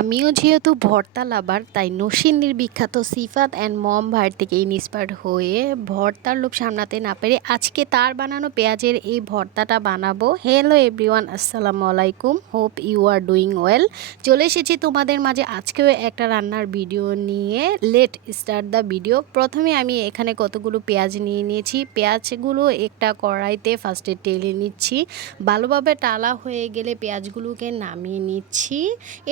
আমিও যেহেতু ভর্তা লাভার তাই নরসিংদীর বিখ্যাত সিফাত অ্যান্ড মম ভাইয়ের থেকে ইন্সপায়ার্ড হয়ে ভর্তার লোভ সামলাতে না পেরে আজকে তার বানানো পেঁয়াজের এই ভর্তাটা বানাবো। হ্যালো এভরিওয়ান, আসসালামু আলাইকুম, hope you are doing well. চলে এসেছি তোমাদের মাঝে আজকেও একটা রান্নার ভিডিও নিয়ে। Let start the video. প্রথমে আমি এখানে কতগুলো পেঁয়াজ নিয়ে নিয়েছি। পেঁয়াজগুলো একটা কড়াইতে ফার্স্টে টেলে নিচ্ছি। ভালোভাবে টালা হয়ে গেলে পেঁয়াজগুলোকে নামিয়ে নিচ্ছি।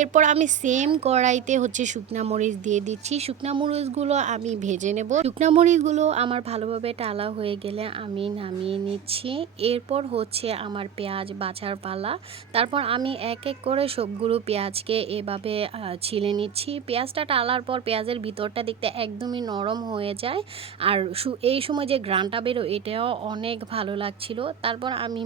এরপর আমি সেম কড়াইতে শুকনা মরিচ দিয়ে দিচ্ছি। শুকনা মরিচগুলো আমি ভেজে নেব। শুকনা মরিচগুলো আমার ভালোভাবে টালা হয়ে গেলে আমি নামিয়ে নিচ্ছি। এরপর আমার পেঁয়াজ বাছার পালা। তারপর আমি এক এক করে সবগুলো পেঁয়াজকে এভাবে ছিলে নিচ্ছি। পেঁয়াজটা টালার পর পেঁয়াজের ভিতরটা দেখতে একদমই নরম হয়ে যায়, আর এই সময় যে ঘ্রাণটা বেরো এটাও অনেক ভালো লাগছিল। তারপর আমি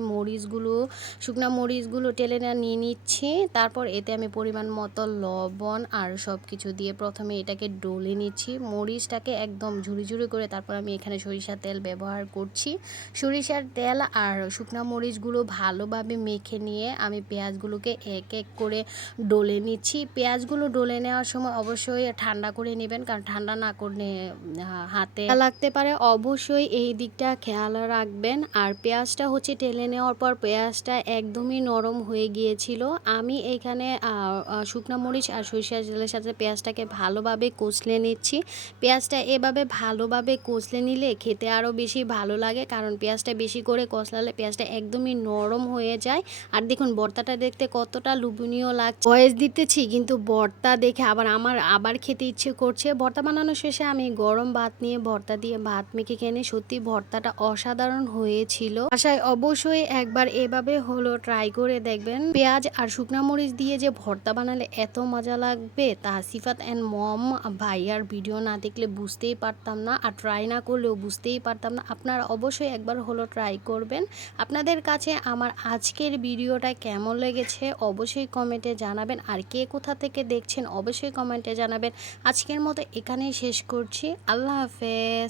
শুকনা মরিচগুলো টেলে নিয়ে নিচ্ছি। তারপর এতে আমি পরিমাণ মতো লবণ আর সব কিছু দিয়ে প্রথমে এটাকে ডলে নিচ্ছি। মরিচটাকে একদম ঝুরি ঝুরি করে তারপর আমি এখানে সরিষার তেল ব্যবহার করছি। সরিষার তেল আর শুকনা মরিচগুলো ভালোভাবে মেখে নিয়ে আমি পেঁয়াজগুলোকে এক এক করে ডলে নিচ্ছি। পেঁয়াজগুলো ডলে নেওয়ার সময় অবশ্যই ঠান্ডা করে নেবেন, কারণ ঠান্ডা না করলে হাতে লাগতে পারে। অবশ্যই এই দিকটা খেয়াল রাখবেন। আর পেঁয়াজটা টেলে নেওয়ার পর পেঁয়াজটা একদমই নরম হয়ে গিয়েছিল। আমি এখানে শুকনো মরিচ আর সরিষার তেলের সাথে পেঁয়াজটাকে ভালোভাবে কষলে নিচ্ছি। পেঁয়াজটা এভাবে ভালোভাবে কষলে নিলে খেতে আরও বেশি ভালো লাগে, কারণ পেঁয়াজটা বেশি করে কষলালে পেঁয়াজটা একদমই নরম হয়ে যায়। আর দেখুন ভর্তাটা দেখতে কতটা লোভনীয় লাগছে। ভয়েস দিতেছি কিন্তু ভর্তা দেখে আবার খেতে ইচ্ছে করছে। ভর্তা বানানোর শেষে আমি গরম ভাত নিয়ে ভর্তা দিয়ে ভাত মেখে খেয়ে সত্যি ভর্তাটা অসাধারণ হয়েছিল। বাসায় অবশ্যই একবার এভাবে ট্রাই করে দেখবেন। পেঁয়াজ আর শুকনা মরিচ দিয়ে যে ভর্তা বানালে এত মজা লাগবে তা সিফাত অ্যান্ড মম ভাইয়ার ভিডিও না দেখলে বুঝতেই পারতাম না, আর ট্রাই না করলেও বুঝতেই পারতাম না। আপনারা অবশ্যই একবার ট্রাই করবেন। আপনাদের কাছে আমার আজকের ভিডিওটা কেমন লেগেছে অবশ্যই কমেন্টে জানাবেন, আর কে কোথা থেকে দেখছেন অবশ্যই কমেন্টে জানাবেন। আজকের মতো এখানেই শেষ করছি। আল্লাহ হাফেজ।